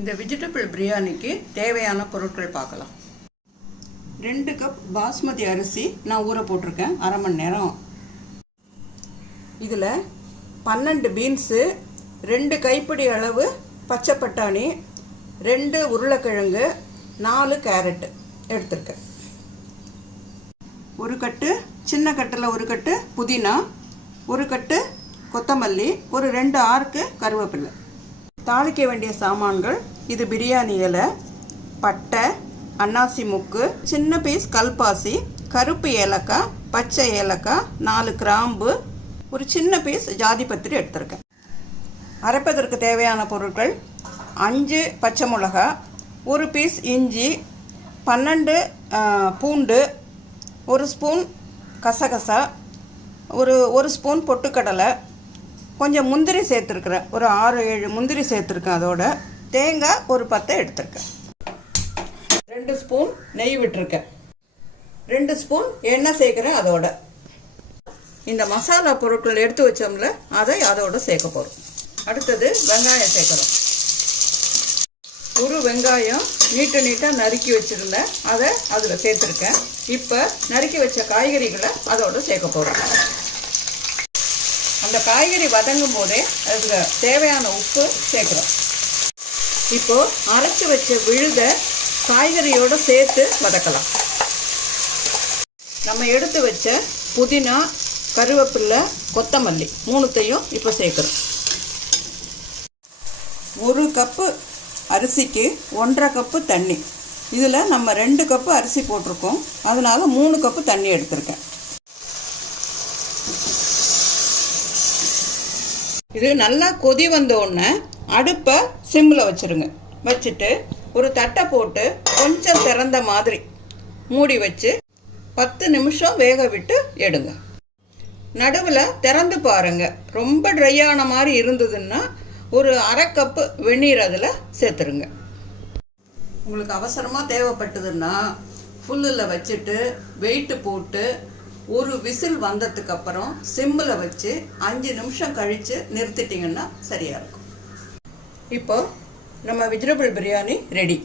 இந்த வெஜிடபிள் பிரியாணிக்கு தேவையான பொருட்கள் பார்க்கலாம். 2 கப் பாஸ்மதி அரிசி நான் ஊற போட்டிருக்கேன் அரை மணி நேரம். இதில் 12 பீன்ஸு, 2 கைப்பிடி அளவு பச்சை பட்டாணி, 2 உருளைக்கிழங்கு, 4 கேரட் எடுத்திருக்கேன். ஒரு கட்டு சின்ன கட்டில் ஒரு கட்டு புதினா, ஒரு கட்டு கொத்தமல்லி, ஒரு 2 ஆர்க்கு கருவேப்பிலை. தாளிக்க வேண்டிய சாமான்கள் இது பிரியாணி இலை, பட்டை, அன்னாசி முக்கு, சின்ன பீஸ் கல்பாசி, கருப்பு ஏலக்காய், பச்சை ஏலக்காய், 4 கிராம்பு, ஒரு சின்ன பீஸ் ஜாதிபத்திரி எடுத்திருக்கேன். அரைப்பதற்கு தேவையான பொருட்கள் 5 பச்சை மிளகா, ஒரு பீஸ் இஞ்சி, 12 பூண்டு, ஒரு ஸ்பூன் கசகசா, ஒரு ஸ்பூன் பொட்டுக்கடலை, கொஞ்சம் முந்திரி சேர்த்துருக்குறேன், ஒரு 6-7 முந்திரி சேர்த்துருக்கேன். அதோட தேங்காய் ஒரு 10 எடுத்துருக்கேன். 2 ஸ்பூன் நெய் விட்டுருக்கேன். 2 ஸ்பூன் எண்ணெய் சேர்க்குறேன். அதோட இந்த மசாலா பொருட்கள் எடுத்து வச்சோம்ல அதை அதோட சேர்க்க போகிறோம். அடுத்தது வெங்காயம் சேர்க்குறோம். ஒரு வெங்காயம் நீட்டாக நறுக்கி வச்சுருந்தேன், அதை அதில் சேர்த்துருக்கேன். இப்போ நறுக்கி வச்ச காய்கறிகளை அதோட சேர்க்க போகிறோம். அந்த காய்கறி வதங்கும் போதே அதுக்கு தேவையான உப்பு சேர்க்குறோம். இப்போது அரைச்சி வச்ச விழுத காய்கறியோடு சேர்த்து வதக்கலாம். நம்ம எடுத்து வச்ச புதினா, கருவேப்பிலை, கொத்தமல்லி 3த்தையும் இப்போ சேர்க்குறோம். 1 கப்பு அரிசிக்கு 1.5 கப்பு தண்ணி. இதில் நம்ம 2 கப்பு அரிசி போட்டிருக்கோம், அதனால் 3 கப்பு தண்ணி எடுத்திருக்கேன். இது நல்லா கொதி வந்த உடனே அடுப்பை சிம்மில் வச்சுருங்க. வச்சுட்டு ஒரு தட்டை போட்டு கொஞ்சம் திறந்த மாதிரி மூடி வச்சு 10 நிமிஷம் வேக விட்டு எடுங்க. நடுவில் திறந்து பாருங்கள். ரொம்ப ட்ரையான மாதிரி இருந்ததுன்னா ஒரு 1/2 கப்பு வெந்நீர் அதில் சேர்த்துருங்க. உங்களுக்கு அவசரமாக தேவைப்பட்டதுன்னா ஃபுல்லில் வச்சுட்டு வெயிட்டு போட்டு ஒரு விசில் வந்ததுக்கப்புறம் சிம்மில் வச்சு 5 நிமிஷம் கழித்து நிறுத்திட்டிங்கன்னா சரியாக இருக்கும். இப்போ நம்ம வெஜிடபிள் பிரியாணி ரெடி.